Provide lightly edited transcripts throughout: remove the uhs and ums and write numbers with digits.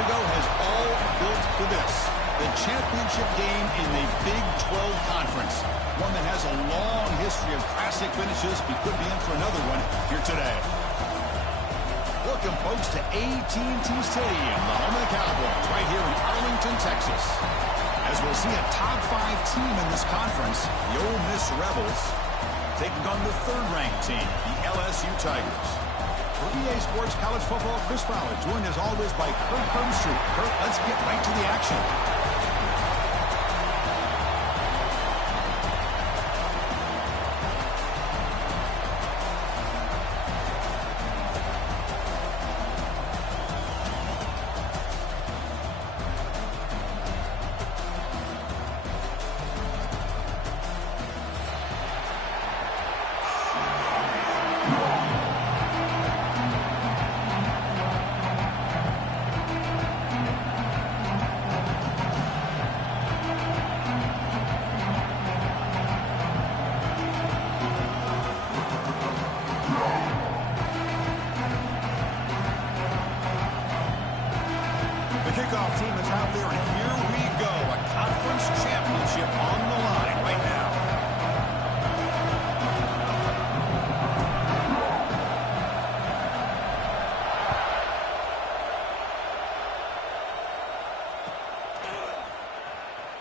ago has all built for this. The championship game in the Big 12 Conference. One that has a long history of classic finishes. We could be in for another one here today. Welcome, folks, to AT&T Stadium, the home of the Cowboys, right here in Arlington, Texas. As we'll see a top-5 team in this conference, the Ole Miss Rebels, taking on the third-ranked team, the LSU Tigers. For EA Sports College Football, Chris Fowler, joined as always by Kirk Herbstreit. Kirk, let's get right to the action. Kickoff team is out there, and here we go. A conference championship on the line right now.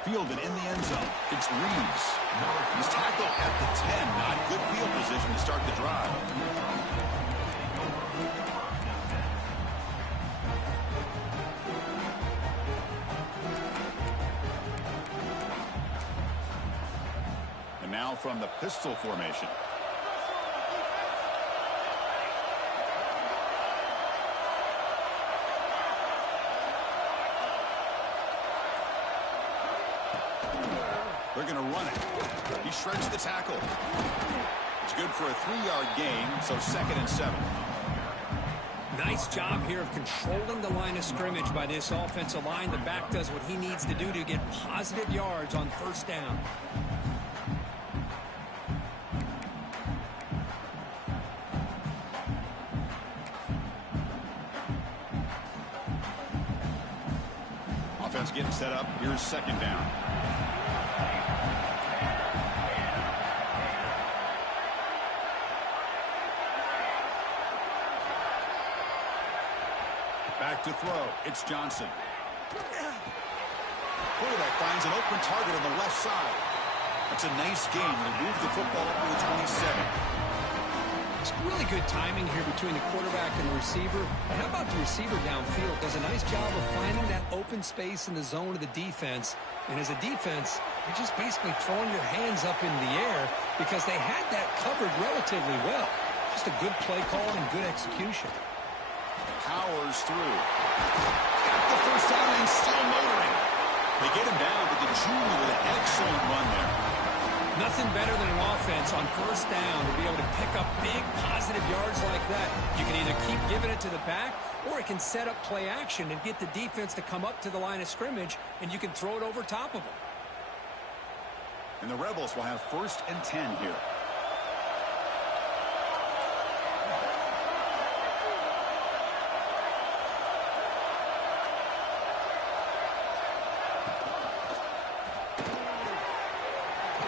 Fielded in the end zone. It's Reeves. He's tackled at the 10. Not good field position to start the drive. Now from the pistol formation. They're going to run it. He shreds the tackle. It's good for a 3-yard gain, so 2nd and 7. Nice job here of controlling the line of scrimmage by this offensive line. The back does what he needs to do to get positive yards on first down. Offense getting set up. Here's 2nd down. Back to throw. It's Johnson. Quarterback finds an open target on the left side. That's a nice gain. He'll move the football up to the 27. It's really good timing here between the quarterback and the receiver. And how about the receiver downfield? Does a nice job of finding that open space in the zone of the defense. And as a defense, you're just basically throwing your hands up in the air because they had that covered relatively well. Just a good play call and good execution. Powers through. Got the first down and still motoring. They get him down, but the junior with an excellent run there. Nothing better than an offense on first down to be able to pick up big positive yards like that. You can either keep giving it to the back, or it can set up play action and get the defense to come up to the line of scrimmage, and you can throw it over top of them. And the Rebels will have 1st and 10 here.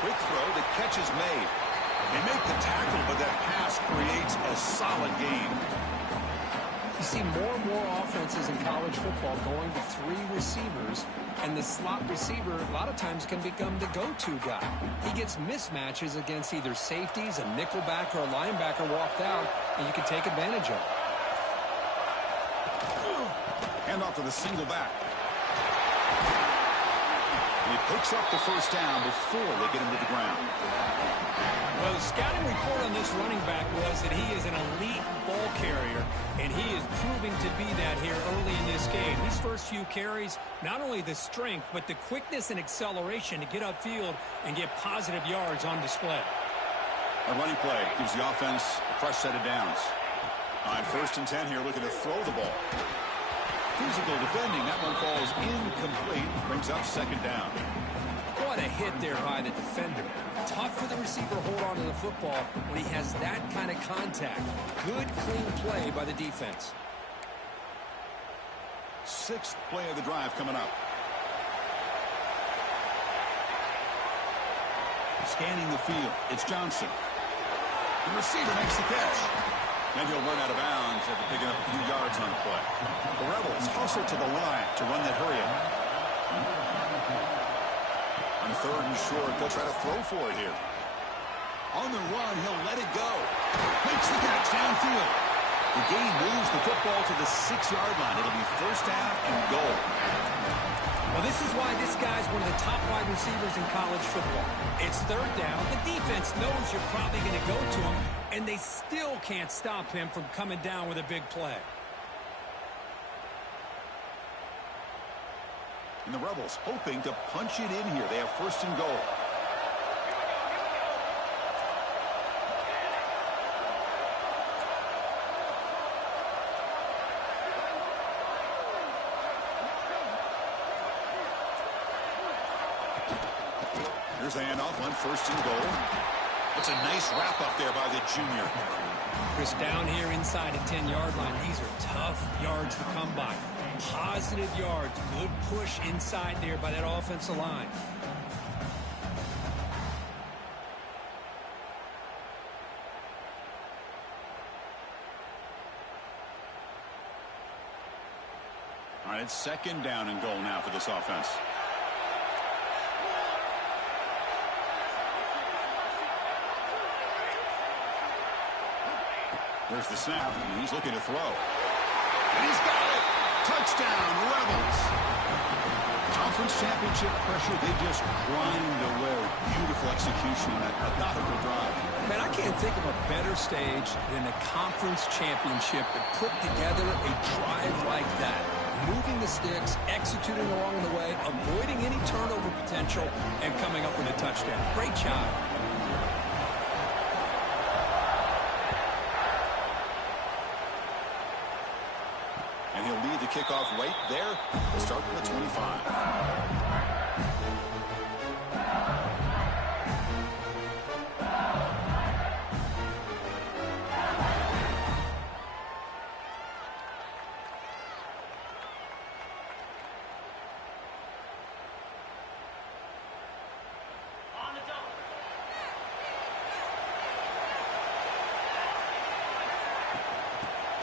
Quick throw, the catch is made. They make the tackle, but that pass creates a solid gain. You see more and more offenses in college football going to 3 receivers, and the slot receiver a lot of times can become the go-to guy. He gets mismatches against either safeties, a nickelback, or a linebacker walked out, and you can take advantage of it. Hand off to the single back. He picks up the first down before they get him to the ground. Well, the scouting report on this running back was that he is an elite ball carrier, and he is proving to be that here early in this game. These first few carries, not only the strength, but the quickness and acceleration to get upfield and get positive yards on display. A running play gives the offense a fresh set of downs. On 1st and 10 here, looking to throw the ball. Physical defending. That one falls incomplete. Brings up 2nd down. What a hit there by the defender. Tough for the receiver to hold on to the football when he has that kind of contact. Good, clean play by the defense. Sixth play of the drive coming up. Scanning the field, it's Johnson. The receiver makes the catch. And he'll run out of bounds after picking up a few yards on the play. The Rebels hustle to the line to run that hurry up. On third and short, they'll try to throw for it here. On the run, he'll let it go. Makes the catch downfield. The game moves the football to the 6-yard line. It'll be first down and goal. Well, this is why this guy's one of the top wide receivers in college football. It's third down. The defense knows you're probably going to go to him, and they still can't stop him from coming down with a big play. And the Rebels hoping to punch it in here. They have first and goal. Here's the handoff on first and goal. It's a nice wrap up there by the junior. Chris, down here inside the 10-yard line, these are tough yards to come by. Positive yards, good push inside there by that offensive line. All right, it's second down and goal now for this offense. There's the snap, and he's looking to throw. And he's got it! Touchdown, Rebels! Conference championship pressure, they just grind away. Beautiful execution on that methodical drive. Man, I can't think of a better stage than a conference championship to put together a drive like that. Moving the sticks, executing along the way, avoiding any turnover potential, and coming up with a touchdown. Great job. And he'll lead the kickoff right there. We'll start from the 25.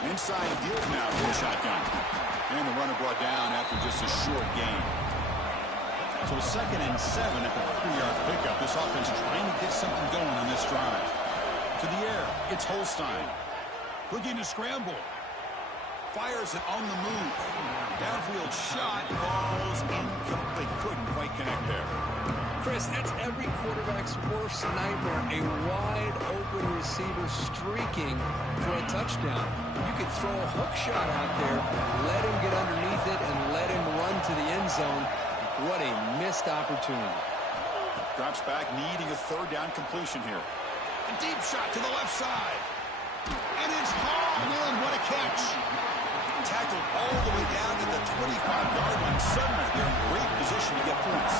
Inside deal now for the shotgun. And the runner brought down after just a short gain. So second and 7 at the 3-yard pickup. This offense trying to get something going on this drive. To the air, it's Holstein. Looking to scramble. Fires it on the move. Downfield shot. Falls incomplete. Couldn't quite connect there. Chris, that's every quarterback's worst nightmare. A wide-open receiver streaking for a touchdown. You could throw a hook shot out there, let him get underneath it, and let him run to the end zone. What a missed opportunity. Drops back, needing a third down completion here. A deep shot to the left side. And it's hauled in. What a catch. Tackled all the way down to the 25-yard line. Suddenly, they're in great position to get points.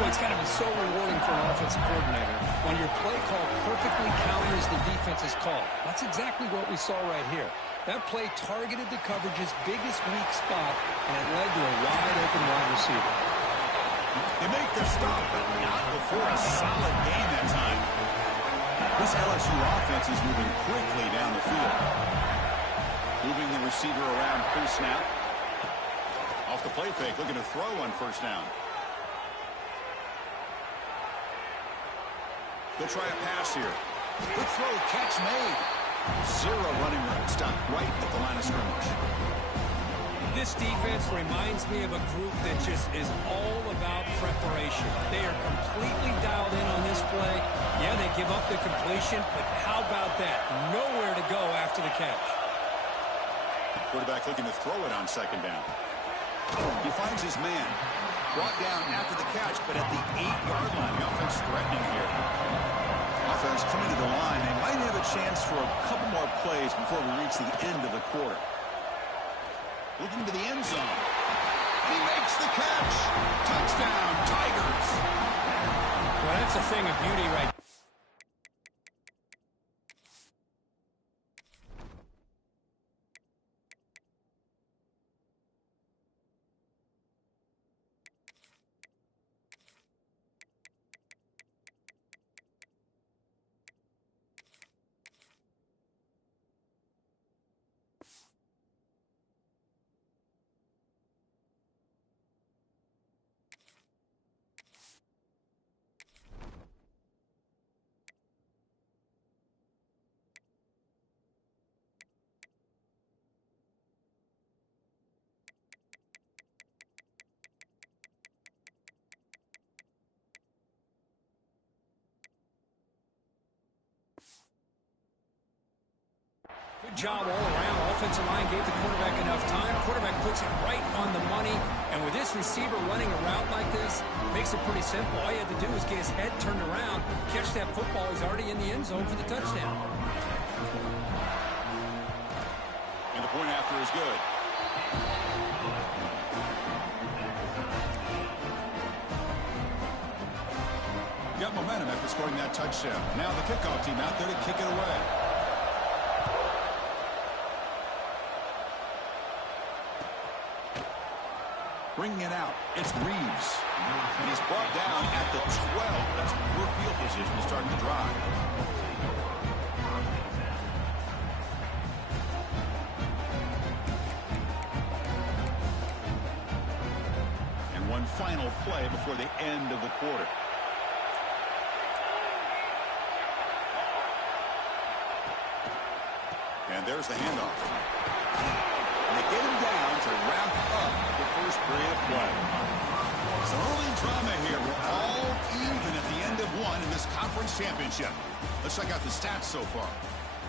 Well, it's got to be so rewarding for an offensive coordinator when your play call perfectly counters the defense's call. That's exactly what we saw right here. That play targeted the coverage's biggest weak spot, and it led to a wide-open wide receiver. They make the stop, but not before a solid gain that time. This LSU offense is moving quickly down the field. Moving the receiver around pre-snap. Off the play fake, looking to throw on first down. They'll try a pass here. Good throw, catch made. Zero running room. Stop right at the line of scrimmage. This defense reminds me of a group that just is all about preparation. They are completely dialed in on this play. Yeah, they give up the completion, but how about that? Nowhere to go after the catch. Quarterback looking to throw it on second down. He finds his man. Brought down after the catch, but at the 8-yard line. The offense threatening here. Offense coming to the line. They might have a chance for a couple more plays before we reach the end of the quarter. Looking to the end zone. And he makes the catch. Touchdown, Tigers. Well, that's a thing of beauty right there. Good job all around. Offensive line gave the quarterback enough time. Quarterback puts it right on the money. And with this receiver running a route like this, makes it pretty simple. All you had to do is get his head turned around, catch that football. He's already in the end zone for the touchdown. And the point after is good. Got momentum after scoring that touchdown. Now the kickoff team out there to kick it away. Bringing it out, it's Reeves. And he's brought down at the 12. That's poor field position to start the drive. And one final play before the end of the quarter. And there's the handoff. And they get him down to wrap up the first period of play. Some early drama here. We're all even at the end of one in this conference championship. Let's check out the stats so far.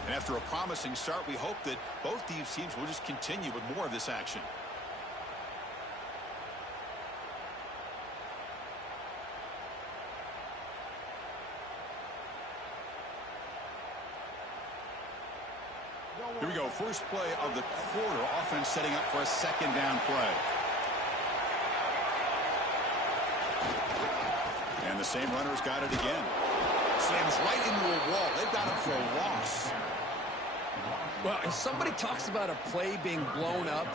And after a promising start, we hope that both these teams will just continue with more of this action. Here we go. First play of the quarter. Offense setting up for a second down play. And the same runner's got it again. Slams right into a wall. They've got him for a loss. Well, if somebody talks about a play being blown up,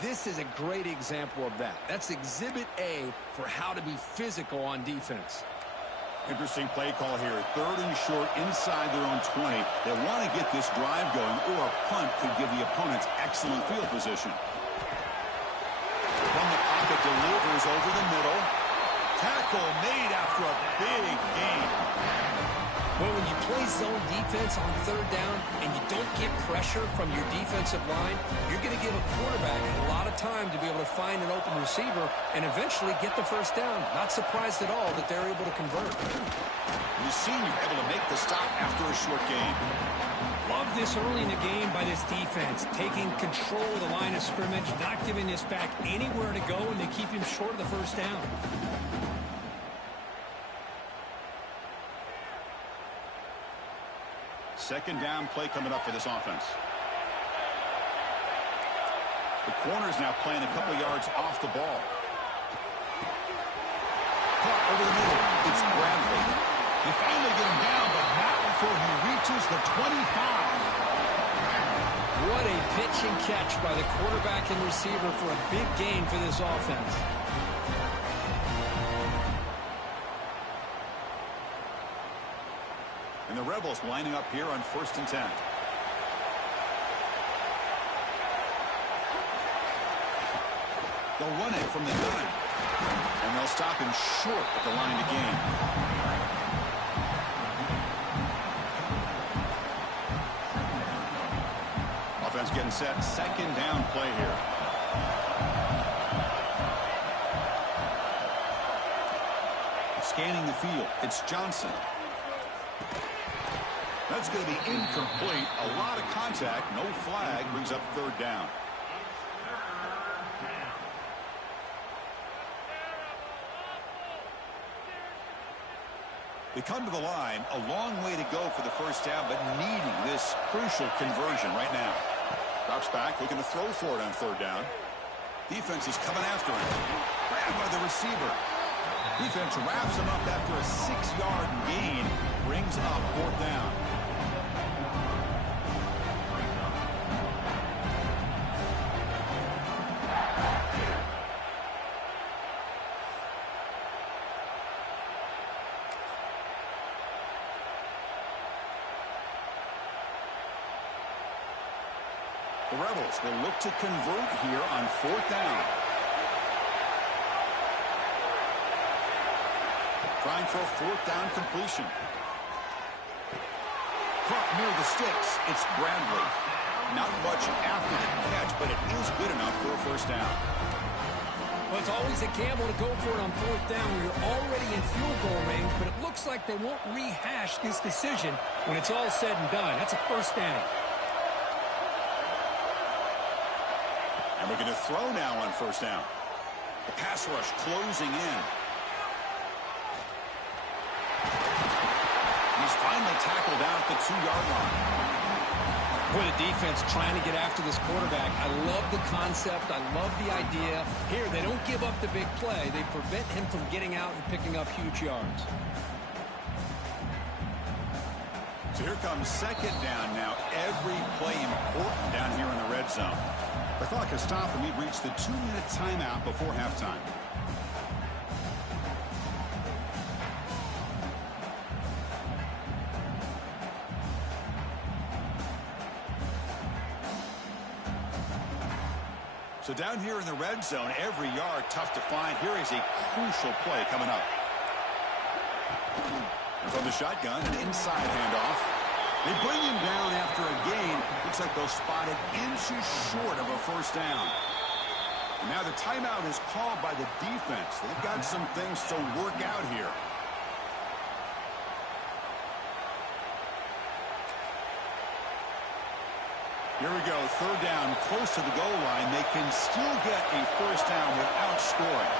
this is a great example of that. That's exhibit A for how to be physical on defense. Interesting play call here. 3rd and short inside their own 20. They want to get this drive going, or a punt could give the opponents excellent field position. From the pocket, delivers over the middle. Tackle made after a big gain. Well, when you play zone defense on 3rd down and you don't get pressure from your defensive line, you're going to give a quarterback a lot of time to be able to find an open receiver and eventually get the first down. Not surprised at all that they're able to convert. You've seen you're able to make the stop after a short gain. Love this early in the game by this defense, taking control of the line of scrimmage, not giving this back anywhere to go, and they keep him short of the first down. Second down play coming up for this offense. The corner's now playing a couple yards off the ball. Caught over the middle. It's Bradley. They finally get him down, but not before he reaches the 25. What a pitch and catch by the quarterback and receiver for a big gain for this offense. And the Rebels lining up here on 1st and 10. They'll run it from the 9. And they'll stop him short at the line to gain. Offense getting set. Second down play here. Scanning the field. It's Johnson. That's going to be incomplete. A lot of contact. No flag. Brings up 3rd down. They come to the line. A long way to go for the first down, but needing this crucial conversion right now. Drops back. Looking to throw for it on 3rd down. Defense is coming after him. Grabbed by the receiver. Defense wraps him up after a 6-yard gain. Brings up 4th down. The Rebels will look to convert here on 4th down. Trying for a 4th down completion. Caught near the sticks. It's Bradley. Not much after the catch, but it is good enough for a first down. Well, it's always a gamble to go for it on 4th down where you're already in field goal range, but it looks like they won't rehash this decision when it's all said and done. That's a first down. And looking to throw now on first down. The pass rush closing in. He's finally tackled out the 2-yard line. Boy, the defense trying to get after this quarterback. I love the concept. I love the idea. Here, they don't give up the big play. They prevent him from getting out and picking up huge yards. So here comes second down now. Every play important down here in the red zone. The clock has stopped, and we've reached the 2-minute timeout before halftime. So down here in the red zone, every yard tough to find. Here is a crucial play coming up. From the shotgun, an inside handoff. They bring him down after a gain. Looks like they'll spot it inches short of a first down. And now the timeout is called by the defense. They've got some things to work out here. Here we go, third down, close to the goal line. They can still get a first down without scoring.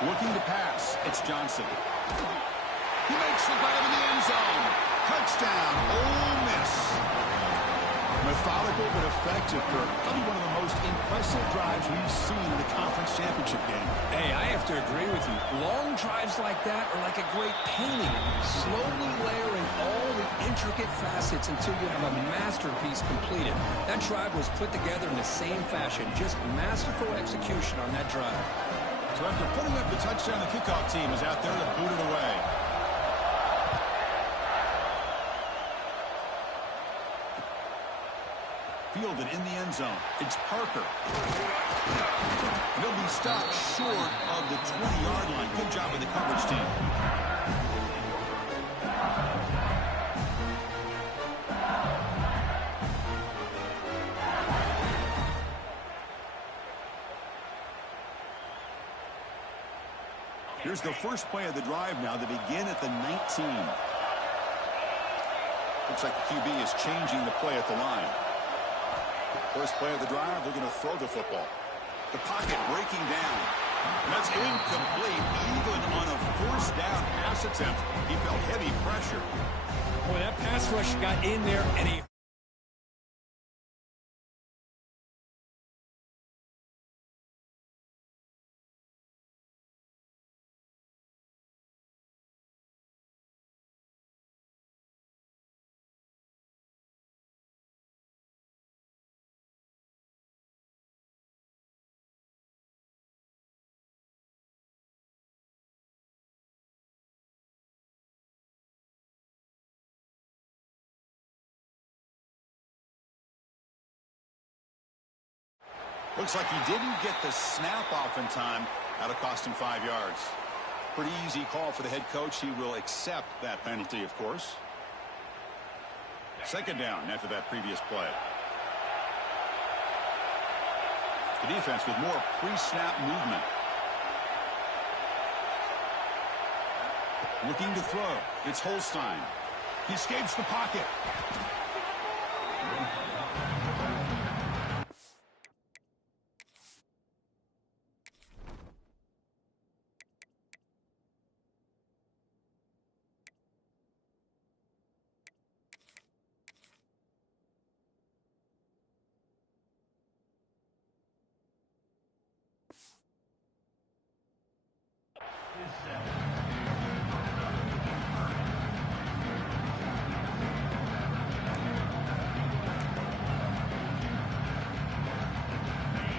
Looking to pass, it's Johnson. He makes the grab in the end zone. Touchdown, Ole Miss. Methodical but effective, Kirk. Probably one of the most impressive drives we've seen in the conference championship game. Hey, I have to agree with you. Long drives like that are like a great painting. Slowly layering all the intricate facets until you have a masterpiece completed. That drive was put together in the same fashion. Just masterful execution on that drive. So after putting up the touchdown, the kickoff team is out there to boot it away. Fielded in the end zone. It's Parker. And he'll be stopped short of the 20-yard line. Good job of the coverage team. Here's the first play of the drive now. They begin at the 19. Looks like the QB is changing the play at the line. First play of the drive, they're going to throw the football. The pocket breaking down. And that's incomplete. Even on a first down pass attempt, he felt heavy pressure. Boy, that pass rush got in there, and he... Looks like he didn't get the snap off in time. That'll cost him 5 yards. Pretty easy call for the head coach. He will accept that penalty, of course. Second down after that previous play. The defense with more pre-snap movement. Looking to throw. It's Holstein. He escapes the pocket.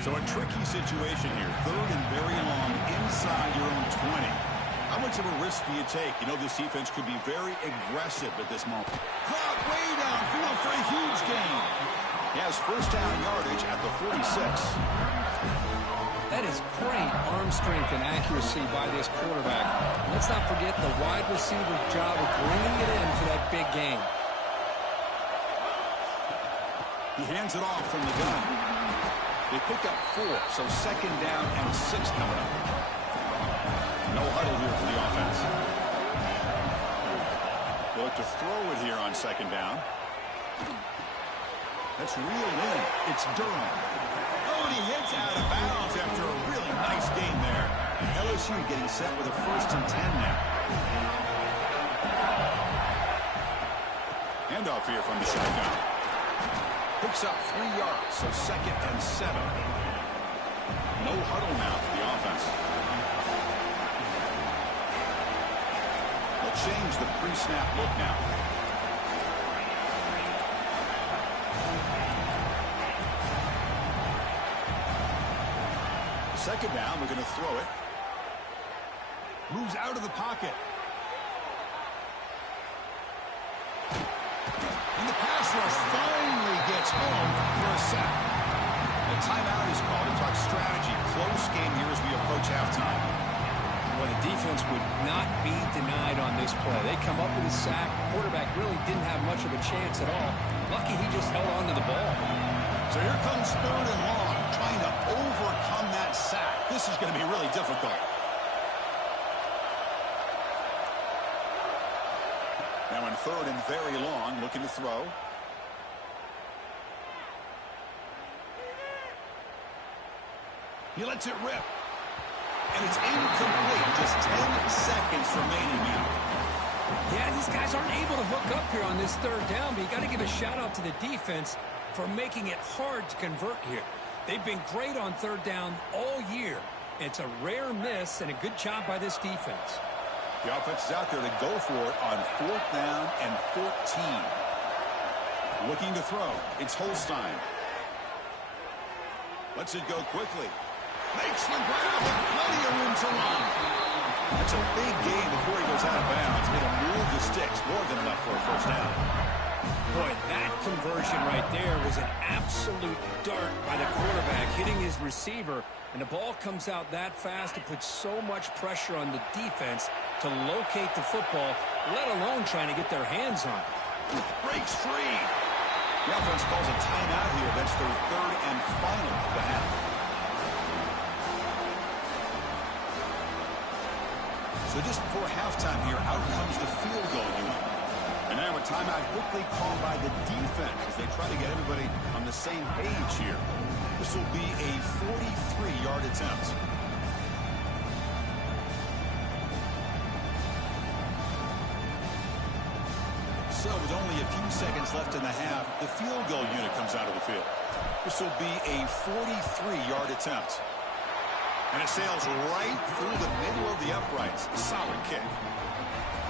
So a tricky situation here. Third and very long inside your own 20. How much of a risk do you take? You know this defense could be very aggressive at this moment. Crowd way downfield for a huge gain. He has first down yardage at the 46. That is great arm strength and accuracy by this quarterback. Let's not forget the wide receiver's job of bringing it in for that big gain. He hands it off from the gun. They pick up 4, so second down and 6 coming up. No huddle here for the offense. They look to throw it here on second down. That's reeled in. It's Durham. Oh, and he hits out of bounds after a really nice game there. LSU getting set with a 1st and 10 now. Handoff here from the shotgun. Picks up 3 yards, so 2nd and 7. No huddle now for the offense. They'll change the pre-snap look now. Second down, we're going to throw it. Moves out of the pocket. And the pass rush finally gets home for a sack. The timeout is called to talk strategy. Close game here as we approach halftime. Well, the defense would not be denied on this play. They come up with a sack. The quarterback really didn't have much of a chance at all. Lucky he just held on to the ball. So here comes 3rd and long, trying to overcome that sack. This is going to be really difficult. Now in 3rd and very long, looking to throw. He lets it rip. And it's incomplete. Just 10 seconds remaining now. Yeah, these guys aren't able to hook up here on this 3rd down, but you got to give a shout-out to the defense for making it hard to convert here. They've been great on 3rd down all year. It's a rare miss and a good job by this defense. The offense is out there to go for it on 4th down and 14. Looking to throw. It's Holstein. Lets it go quickly. Makes the grab with plenty of room to run. That's a big gain before he goes out of bounds. It'll move the sticks more than enough for a 1st down. Boy, that conversion right there was an absolute dart by the quarterback hitting his receiver, and the ball comes out that fast. It puts so much pressure on the defense to locate the football, let alone trying to get their hands on it. Breaks free. The offense calls a timeout here. That's their 3rd and final of the half. So just before halftime here, out comes the field goal unit. And now a timeout quickly called by the defense as they try to get everybody on the same page here. This will be a 43-yard attempt. So with only a few seconds left in the half, the field goal unit comes out of the field. This will be a 43-yard attempt. And it sails right through the middle of the uprights. Solid kick.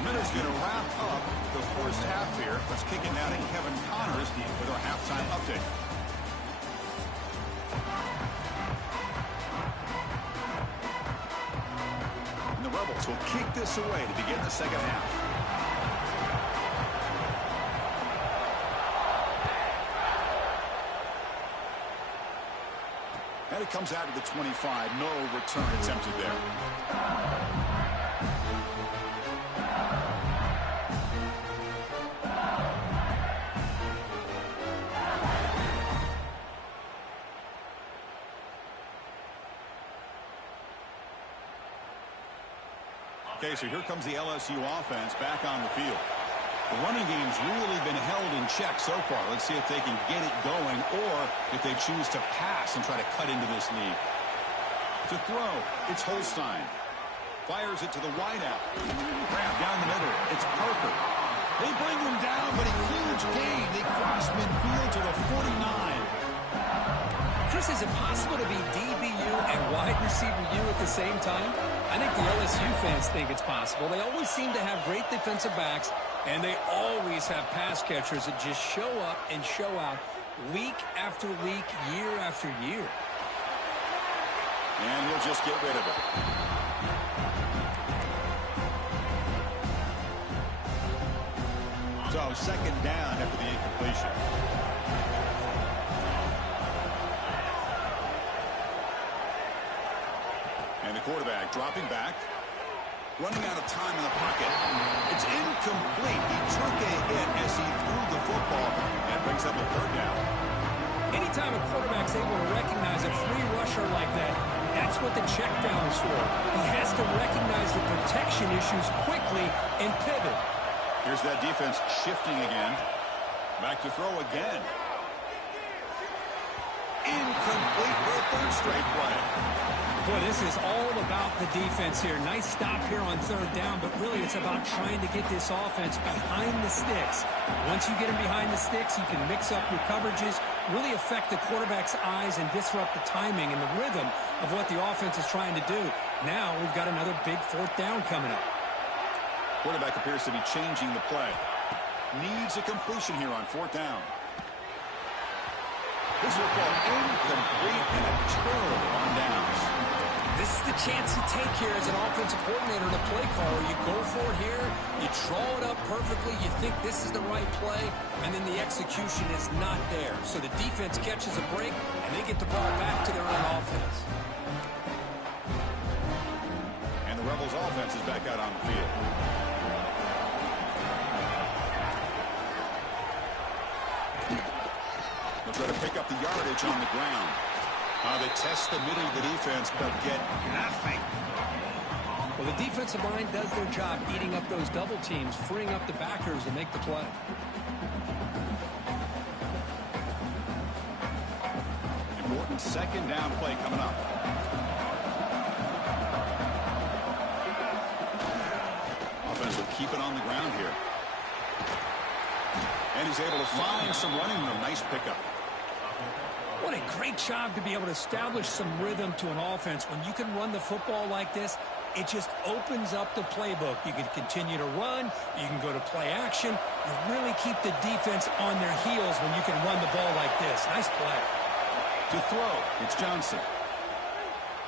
Miller's going to wrap up the first half here. Let's kick it now to Kevin Connors with our halftime update. And the Rebels will kick this away to begin the second half. And it comes out to the 25. No return attempted there. Okay, so here comes the LSU offense back on the field. The running game's really been held in check so far. Let's see if they can get it going or if they choose to pass and try to cut into this lead. To throw, it's Holstein. Fires it to the wideout. Grab down the middle. It's Parker. They bring him down, but a huge gain. They cross midfield to the 49. Chris, is it possible to be DBU and wide receiver U at the same time? I think the LSU fans think it's possible. They always seem to have great defensive backs, and they always have pass catchers that just show up and show out week after week, year after year. And he'll just get rid of it. So second down after the incompletion. And the quarterback dropping back. Running out of time in the pocket. It's incomplete. He took a hit as he threw the football and brings up a third down. Anytime a quarterback's able to recognize a free rusher like that, that's what the check down is for. He has to recognize the protection issues quickly and pivot. Here's that defense shifting again. Back to throw again. Incomplete for a third straight play. Boy, this is all about the defense here. Nice stop here on third down, but really it's about trying to get this offense behind the sticks. Once you get them behind the sticks, you can mix up your coverages, really affect the quarterback's eyes and disrupt the timing and the rhythm of what the offense is trying to do. Now we've got another big fourth down coming up. Quarterback appears to be changing the play. Needs a completion here on fourth down. This will fall incomplete and a turnover on downs. This is the chance you take here as an offensive coordinator and a play caller. You go for it here, you draw it up perfectly, you think this is the right play, and then the execution is not there. So the defense catches a break, and they get the ball back to their own offense. And the Rebels' offense is back out on the field. They'll try to pick up the yardage on the ground. They test the middle of the defense, but get nothing. Well, the defensive line does their job eating up those double teams, freeing up the backers to make the play. Important second down play coming up. Offense will keep it on the ground here. And he's able to find some running room. Nice pickup. What a great job to be able to establish some rhythm to an offense. When you can run the football like this, it just opens up the playbook. You can continue to run. You can go to play action. You really keep the defense on their heels when you can run the ball like this. Nice play. To throw, it's Johnson.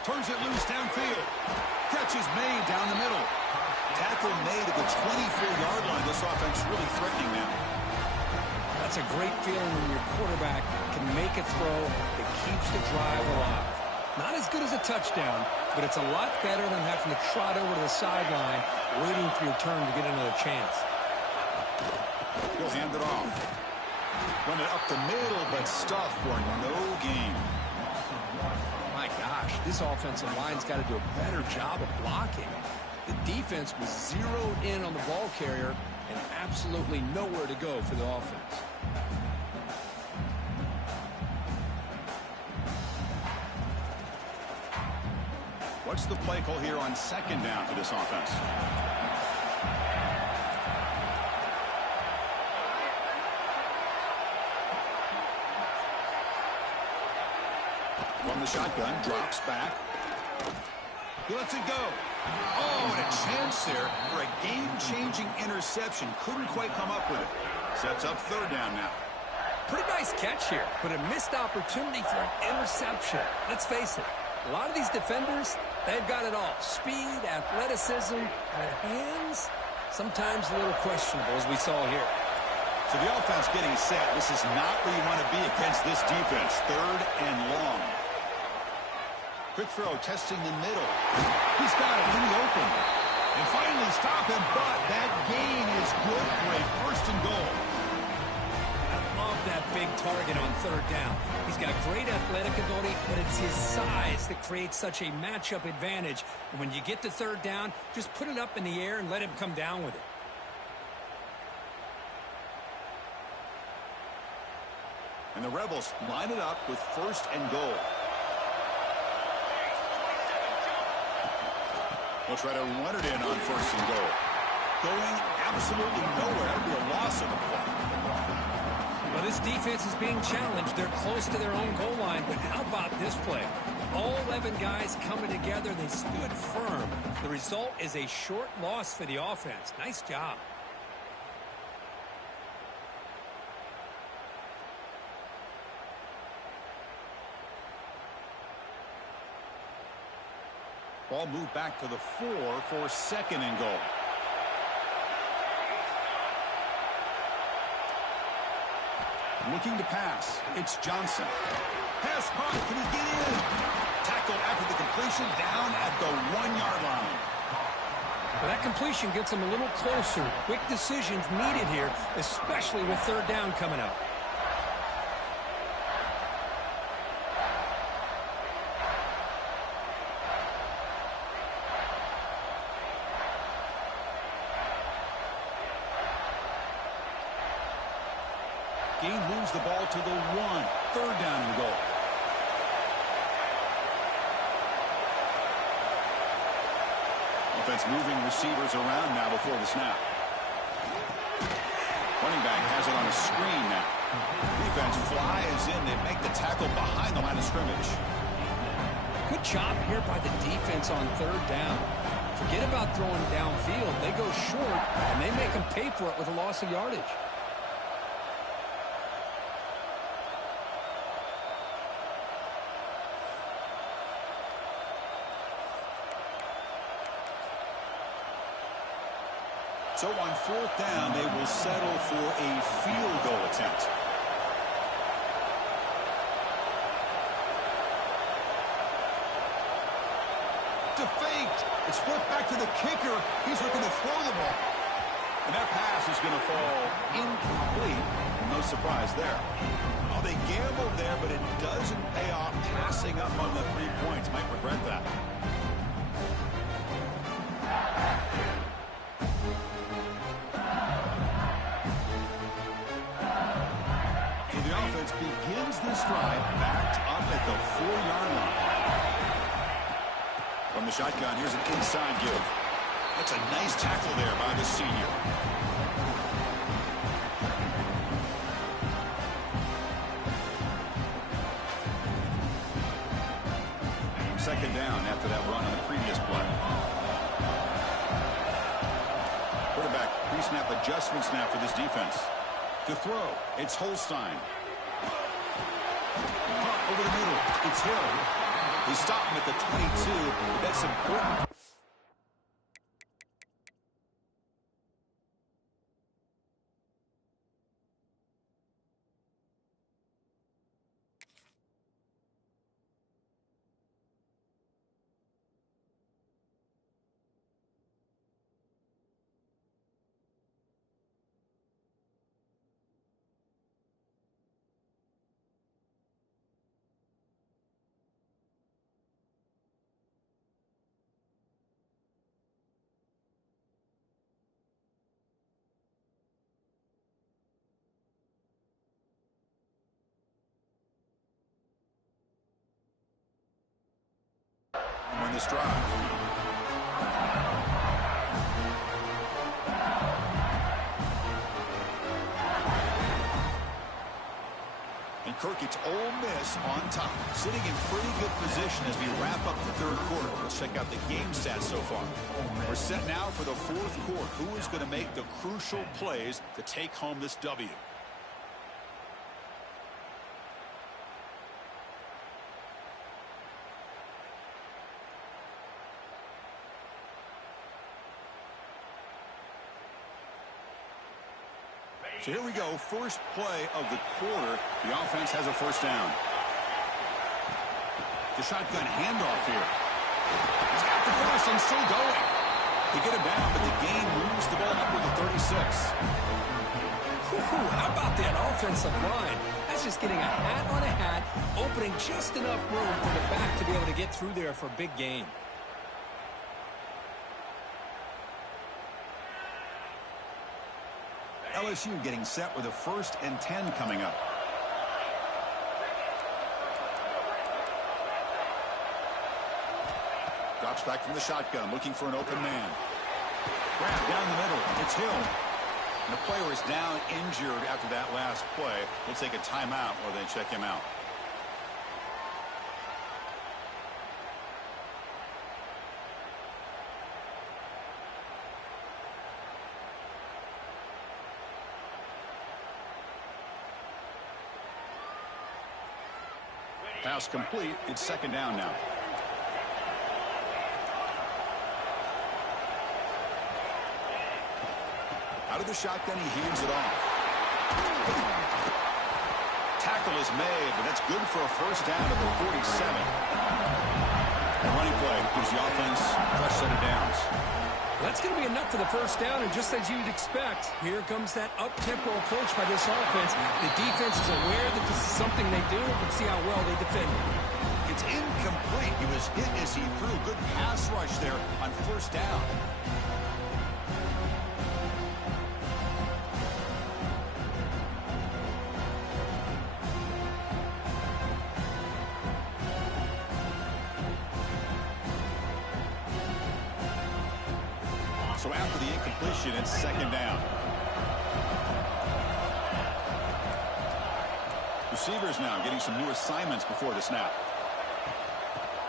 Turns it loose downfield. Catch is made down the middle. Tackle made at the 24-yard line. This offense really threatening now. That's a great feeling when your quarterback can make a throw that keeps the drive alive. Not as good as a touchdown, but it's a lot better than having to trot over to the sideline waiting for your turn to get another chance. He'll hand it off. Run it up the middle, but stuff for no gain. My gosh, this offensive line's got to do a better job of blocking. The defense was zeroed in on the ball carrier and absolutely nowhere to go for the offense. What's the play call here on second down for this offense? From the shotgun, drops back. He lets it go. Oh, and a chance there for a game-changing interception. Couldn't quite come up with it. Sets up third down now. Pretty nice catch here, but a missed opportunity for an interception. Let's face it, a lot of these defenders, they've got it all. Speed, athleticism, their hands, sometimes a little questionable, as we saw here. So the offense getting set. This is not where you want to be against this defense. Third and long. Quick throw, testing the middle. He's got it in the open. And finally stop him, but that gain is good for a first and goal. I love that big target on third down. He's got great athletic ability, but it's his size that creates such a matchup advantage. And when you get to third down, just put it up in the air and let him come down with it. And the Rebels line it up with first and goal. We'll try to run it in on first and goal. Going absolutely nowhere. That would be a loss of the play. Well, this defense is being challenged. They're close to their own goal line, but how about this play? All 11 guys coming together. They stood firm. The result is a short loss for the offense. Nice job. Ball moved back to the 4 for second and goal. Looking to pass. It's Johnson. Pass caught. Can he get in? Tackled after the completion down at the 1-yard line. Well, that completion gets him a little closer. Quick decisions needed here, especially with third down coming up. scheme moves the ball to the 1. Third down and goal. Offense moving receivers around now before the snap. Running back has it on a screen now. Defense flies in. They make the tackle behind the line of scrimmage. Good job here by the defense on third down. Forget about throwing downfield. They go short, and they make them pay for it with a loss of yardage. So on fourth down, they will settle for a field goal attempt. To fake. It's flipped back to the kicker. He's looking to throw the ball. And that pass is going to fall incomplete. No surprise there. Oh, they gambled there, but it doesn't pay off. Passing up on the 3 points. Might regret that. Begins this drive backed up at the 4-yard line. From the shotgun, here's an inside give. That's a nice tackle there by the senior. Second down after that run on the previous play. Quarterback pre-snap adjustments now for this defense. To throw, it's Holstein. Over the middle, it's Hill. They stop him at the 22, but that's important. On this drive. And Kirk, it's Ole Miss on top, sitting in pretty good position as we wrap up the third quarter. Let's check out the game stats so far. We're set now for the fourth quarter. Who is going to make the crucial plays to take home this W? So here we go, first play of the quarter. The offense has a first down. The shotgun handoff here. He's got the first and still going. They get him down, but the game moves the ball up to the 36. How about that offensive line? That's just getting a hat on a hat, opening just enough room for the back to be able to get through there for a big gain. LSU getting set with a 1st and 10 coming up. Drops back from the shotgun, looking for an open man. Grab down the middle. It's Hill. And the player is down injured after that last play. We'll take a timeout while they check him out. Pass complete. It's second down now. Out of the shotgun, he heaves it off. Tackle is made, but that's good for a first down at the 47. The running play gives the offense a fresh set of downs. That's going to be enough for the first down, and just as you'd expect, here comes that up-tempo approach by this offense. The defense is aware that this is something they do, but see how well they defend it. It's incomplete. He was hit as he threw. Good pass rush there on first down. after the incompletion, it's second down. Receivers now getting some new assignments before the snap.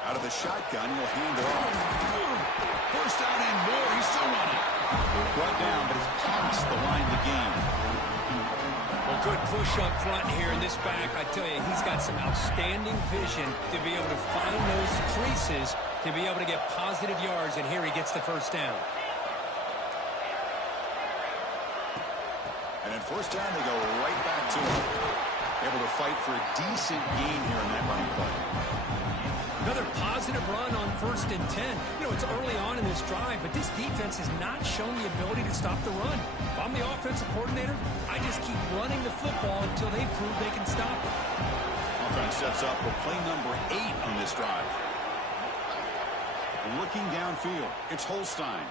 Out of the shotgun, he'll hand it off. First down and more. He's still running. Brought down, but it's past the line to gain. Well, good push up front here in this back. I tell you, he's got some outstanding vision to be able to find those creases, to be able to get positive yards, and here he gets the first down. And at first down, they go right back to him. Able to fight for a decent gain here in that running play. Another positive run on 1st and 10. You know, it's early on in this drive, but this defense has not shown the ability to stop the run. If I'm the offensive coordinator, I just keep running the football until they prove they can stop it. Offense sets up for play number 8 on this drive. Looking downfield, it's Holstein.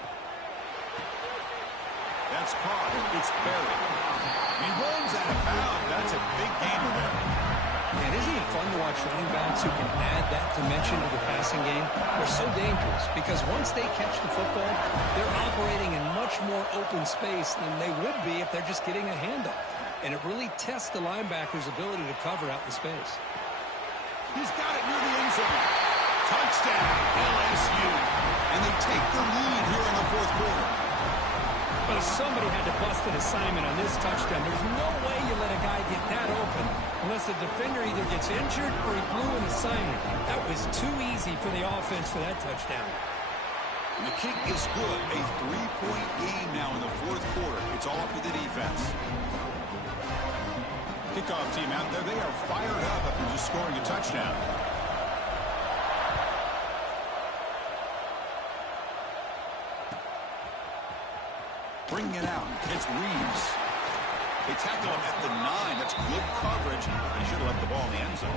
That's caught. It's buried. He runs out of bounds. That's a big gainer there. Man, isn't it fun to watch running backs who can add that dimension to the passing game? They're so dangerous because once they catch the football, they're operating in much more open space than they would be if they're just getting a handoff. And it really tests the linebacker's ability to cover out in space. He's got it near the end zone. Touchdown, LSU. And they take the lead here in the fourth quarter. But somebody had to bust an assignment on this touchdown. There's no way you let a guy get that open unless the defender either gets injured or he blew an assignment. That was too easy for the offense for that touchdown. And the kick is good. A 3-point game now in the fourth quarter. It's all up to the defense. Kickoff team out there. They are fired up after just scoring a touchdown. Bringing it out. It's Reeves. They tackle him at the 9. That's good coverage. He should have left the ball in the end zone.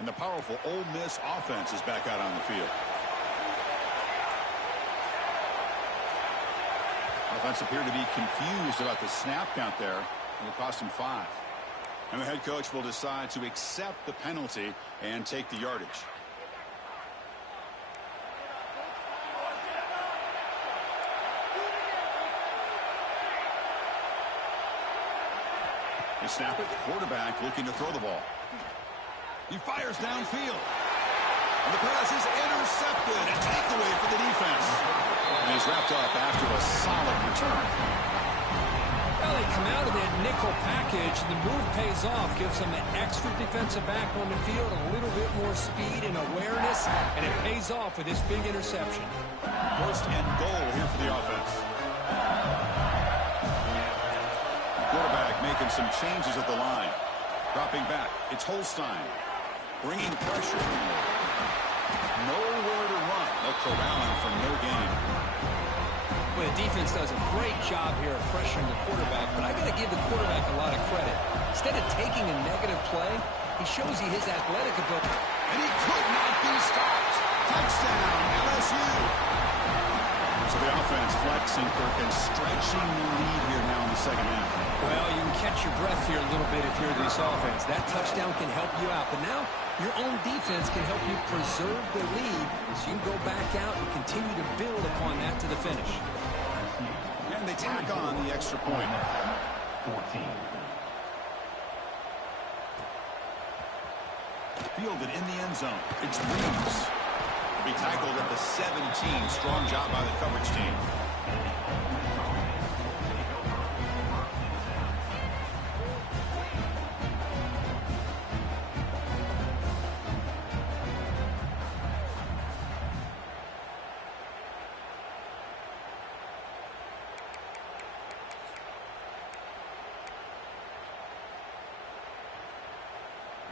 And the powerful Ole Miss offense is back out on the field. Offense appeared to be confused about the snap count there. It will cost him 5. And the head coach will decide to accept the penalty and take the yardage. They snap it. Quarterback looking to throw the ball. He fires downfield. And the pass is intercepted. A takeaway for the defense. And he's wrapped up after a solid return. Well, they come out of that nickel package, and the move pays off. Gives them an extra defensive back on the field, a little bit more speed and awareness, and it pays off with this big interception. First and goal here for the offense. The quarterback making some changes at the line. Dropping back. It's Holstein. Bringing pressure. Nowhere to run. They'll corral him for no gain. Well, the defense does a great job here of pressuring the quarterback, but I got to give the quarterback a lot of credit. Instead of taking a negative play, he shows you his athletic ability. And he could not be stopped. Touchdown, LSU. So the offense flexing, Kirk, and stretching the lead here now in the second half. Well, you can catch your breath here a little bit if you're this offense. That touchdown can help you out. But now your own defense can help you preserve the lead so you can go back out and continue to build upon that to the finish. And they tack on the extra point. 14. Fielded in the end zone. It's Reeves. Be tackled at the 17. Strong job by the coverage team.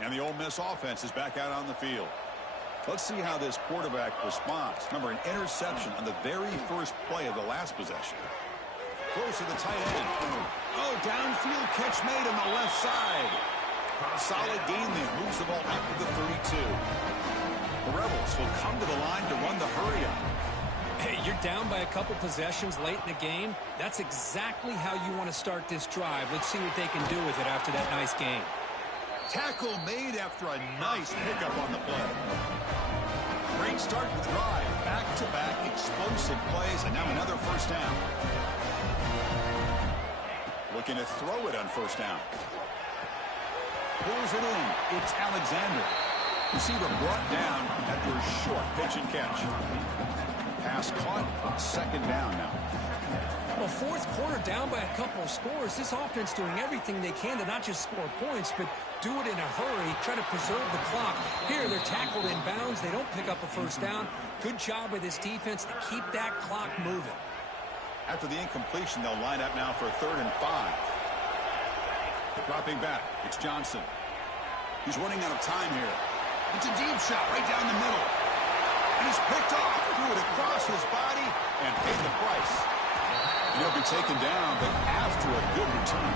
And the Ole Miss offense is back out on the field. Let's see how this quarterback responds. Remember, an interception on the very first play of the last possession. Close to the tight end. Oh, downfield catch made on the left side. Solid gain there. Moves the ball out to the 32. The Rebels will come to the line to run the hurry up. Hey, you're down by a couple possessions late in the game. That's exactly how you want to start this drive. Let's see what they can do with it after that nice game. Tackle made after a nice pickup on the play. Great start to the drive. Back-to-back explosive plays, and now another first down. Looking to throw it on first down. Pulls it in. It's Alexander. Receiver brought down after a short pitch and catch. Pass caught. Second down now. Well, fourth quarter down by a couple of scores. This offense doing everything they can to not just score points, but do it in a hurry, try to preserve the clock. Here, they're tackled in bounds. They don't pick up a first down. Good job by this defense to keep that clock moving. After the incompletion, they'll line up now for 3rd and 5. Dropping back, it's Johnson. He's running out of time here. It's a deep shot right down the middle. And he's picked off, threw it across his body, and paid the price. He'll be taken down, but after a good return.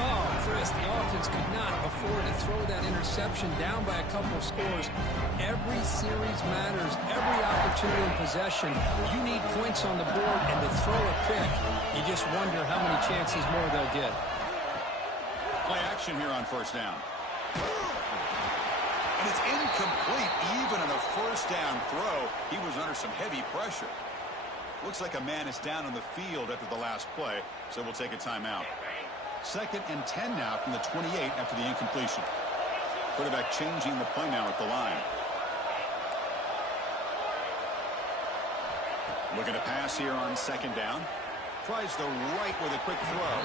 Oh, Chris, the offense could not afford to throw that interception down by a couple of scores. Every series matters. Every opportunity in possession. You need points on the board, and to throw a pick, you just wonder how many chances more they'll get. Play action here on first down. And it's incomplete. Even on a first down throw, he was under some heavy pressure. Looks like a man is down on the field after the last play, so we'll take a timeout. 2nd and 10 now from the 28 after the incompletion. Quarterback changing the play now at the line. Looking to pass here on 2nd down. Tries the right with a quick throw.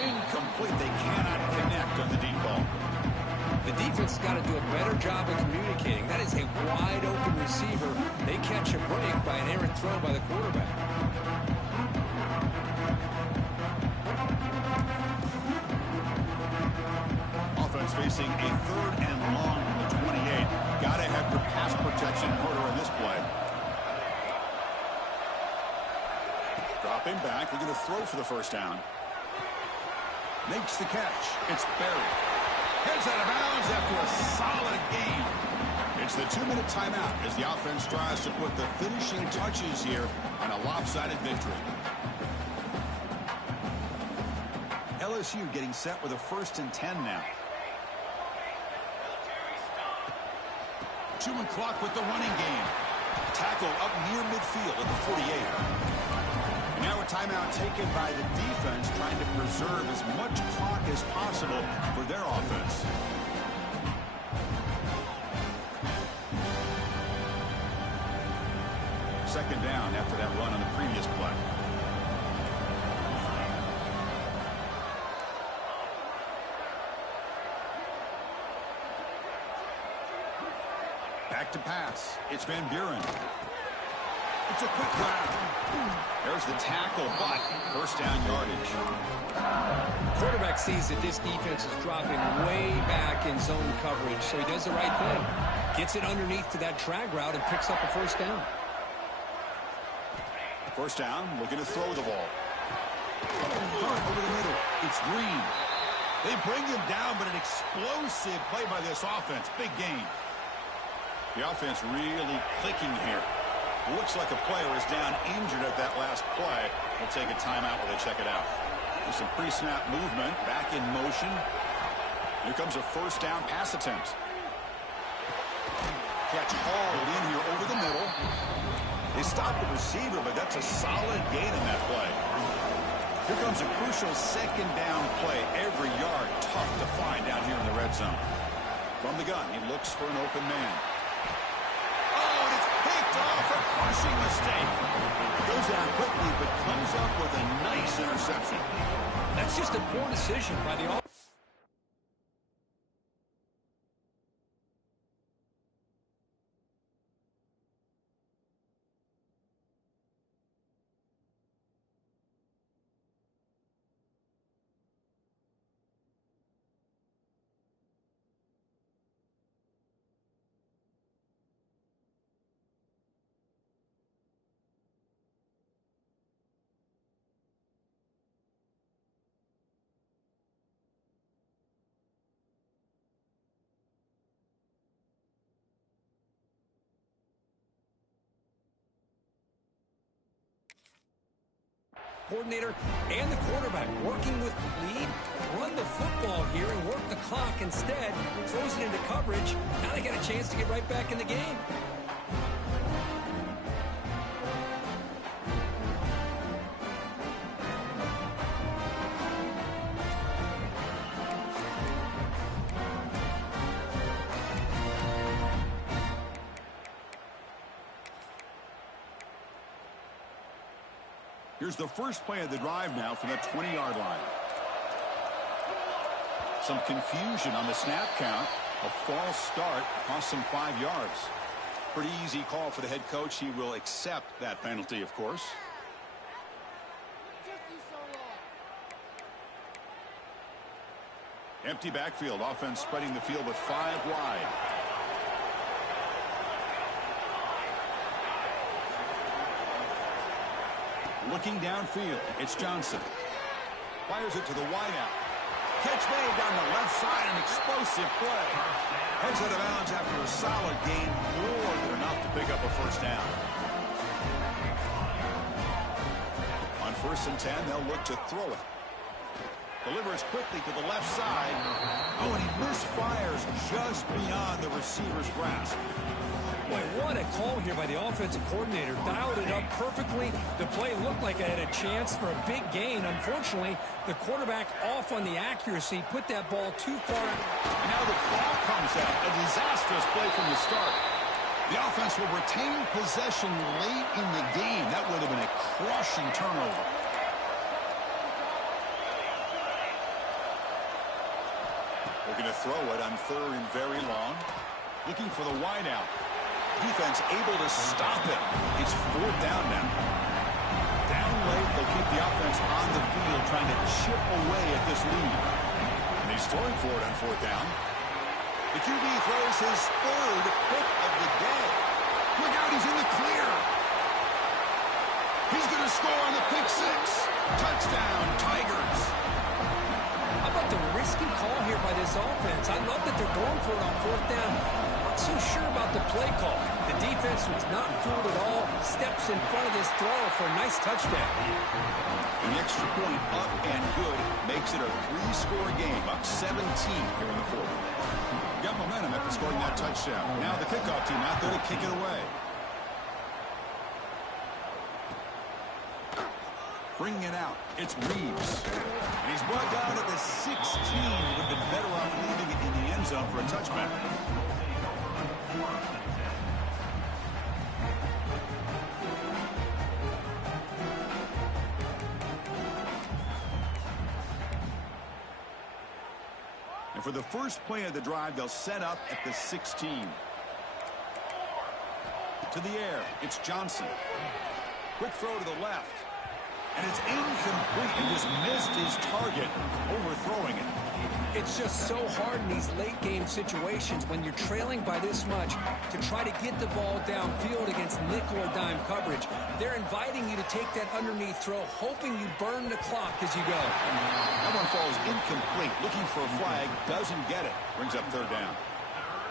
Incomplete. They cannot connect on the deep ball. The defense has got to do a better job of communicating. That is a wide-open receiver. They catch a break by an errant throw by the quarterback. Offense facing a 3rd and long from the 28. Got to have your pass protection in order in this play. Dropping back. They're going to throw for the first down. Makes the catch. It's Berry. Heads out of bounds after a solid game. It's the 2-minute timeout as the offense tries to put the finishing touches here on a lopsided victory. LSU getting set with a 1st and 10 now. 2 and clock with the running game. Tackle up near midfield at the 48. Now a timeout taken by the defense, trying to preserve as much clock as possible for their offense. Second down after that run on the previous play. Back to pass. It's Van Buren. It's a quick grab. There's the tackle, but first down yardage. Quarterback sees that this defense is dropping way back in zone coverage, so he does the right thing. Gets it underneath to that drag route and picks up a first down. First down, looking to throw the ball. Over the middle, it's Green. They bring him down, but an explosive play by this offense. Big gain. The offense really clicking here. Looks like a player is down injured at that last play. We'll take a timeout while they check it out. There's some pre-snap movement, back in motion. Here comes a first down pass attempt. Catch hauled in here over the middle. They stopped the receiver, but that's a solid gain in that play. Here comes a crucial second down play. Every yard tough to find down here in the red zone. From the gun, he looks for an open man. Off a crushing mistake. Goes down quickly, but comes up with a nice interception. That's just a poor decision by the offense. coordinator and the quarterback working with the lead, run the football here and work the clock. Instead, throws it into coverage. Now they got a chance to get right back in the game. Here's the first play of the drive now from the 20-yard line. Some confusion on the snap count. A false start cost him 5 yards. Pretty easy call for the head coach. He will accept that penalty, of course. Empty backfield. Offense spreading the field with 5 wide. Looking downfield, it's Johnson. Fires it to the wideout. Catch made down the left side, an explosive play. Heads out of bounds after a solid gain, more than enough to pick up a first down. On 1st and 10, they'll look to throw it. Delivers quickly to the left side. Oh, and he misfires just beyond the receiver's grasp. Boy, what a call here by the offensive coordinator. Dialed it up perfectly. The play looked like it had a chance for a big gain. Unfortunately, the quarterback off on the accuracy, put that ball too far out. And now the ball comes out. A disastrous play from the start. The offense will retain possession late in the game. That would have been a crushing turnover. They're going to throw it on 3rd and very long. Looking for the wideout. Defense able to stop it. It's 4th down now. Down late, they'll keep the offense on the field trying to chip away at this lead. And he's throwing for it on 4th down. The QB throws his 3rd pick of the day. Look out, he's in the clear. He's going to score on the pick 6. Touchdown, Tigers. How about the risky call here by this offense? I love that they're going for it on 4th down. Not so sure about the play call. The defense was not fooled at all. Steps in front of this throw for a nice touchdown. The extra point up and good makes it a 3-score game, up 17 here in the 4th. Got momentum after scoring that touchdown. Now the kickoff team out there to kick it away. Bringing it out, it's Reeves. And he's brought down at the 16. Would have been better off leaving it in the end zone for a touchback. And for the first play of the drive, they'll set up at the 16. To the air, it's Johnson. Quick throw to the left. And it's incomplete. He just missed his target, overthrowing it. It's just so hard in these late-game situations when you're trailing by this much to try to get the ball downfield against nickel or dime coverage. They're inviting you to take that underneath throw, hoping you burn the clock as you go. That one falls incomplete. Looking for a flag, doesn't get it. Brings up 3rd down.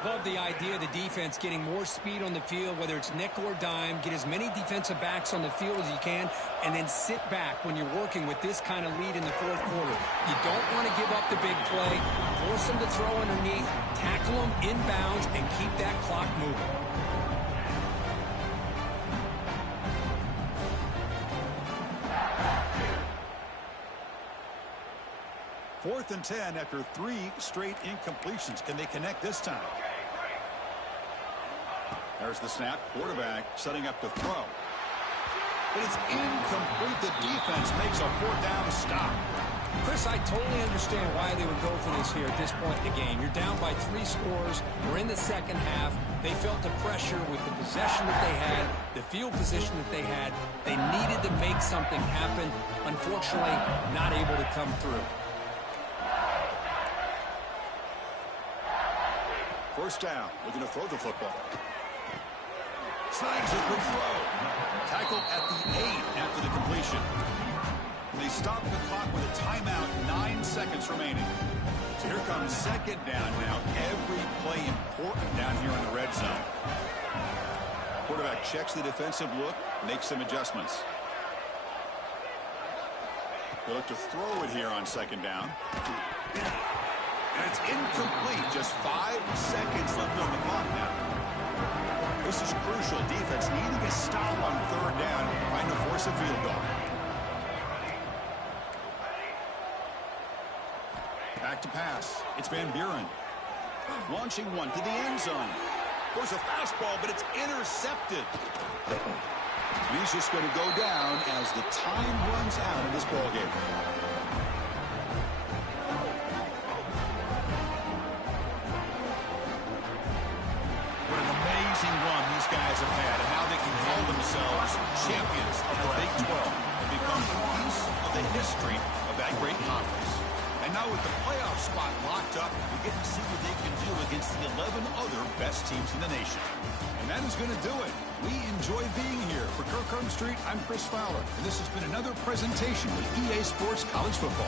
Love the idea of the defense getting more speed on the field, whether it's nickel or dime, get as many defensive backs on the field as you can, and then sit back when you're working with this kind of lead in the 4th quarter. You don't want to give up the big play, force them to throw underneath, tackle them inbounds, and keep that clock moving. Fourth and 10 after 3 straight incompletions. Can they connect this time? There's the snap. Quarterback setting up to throw. But it's incomplete. The defense makes a 4th down stop. Chris, I totally understand why they would go for this here at this point in the game. You're down by 3 scores. We're in the second half. They felt the pressure with the possession that they had, the field position that they had. They needed to make something happen. Unfortunately, not able to come through. 1st down. Looking to throw the football. Snags a good throw. Tackled at the 8 after the completion. They stop the clock with a timeout. 9 seconds remaining. So here comes 2nd down now. Every play important down here in the red zone. Quarterback checks the defensive look, makes some adjustments. They'll look to throw it here on second down. And it's incomplete. Just 5 seconds left on the clock now. This is crucial. Defense needing a stop on third down, trying to force a field goal. Back to pass. It's Van Buren. Launching one to the end zone. There's a fastball, but it's intercepted. He's just going to go down as the time runs out in this ballgame. What an amazing run these guys have had, and now they can call themselves champions of the Big 12 and become a piece of the history of that great conference. And now with the playoff spot locked up, we get to see what they can do against the 11 other best teams in the nation. And that is going to do it. We enjoy being here. For Kirk Street, I'm Chris Fowler, and this has been another presentation with EA Sports College Football.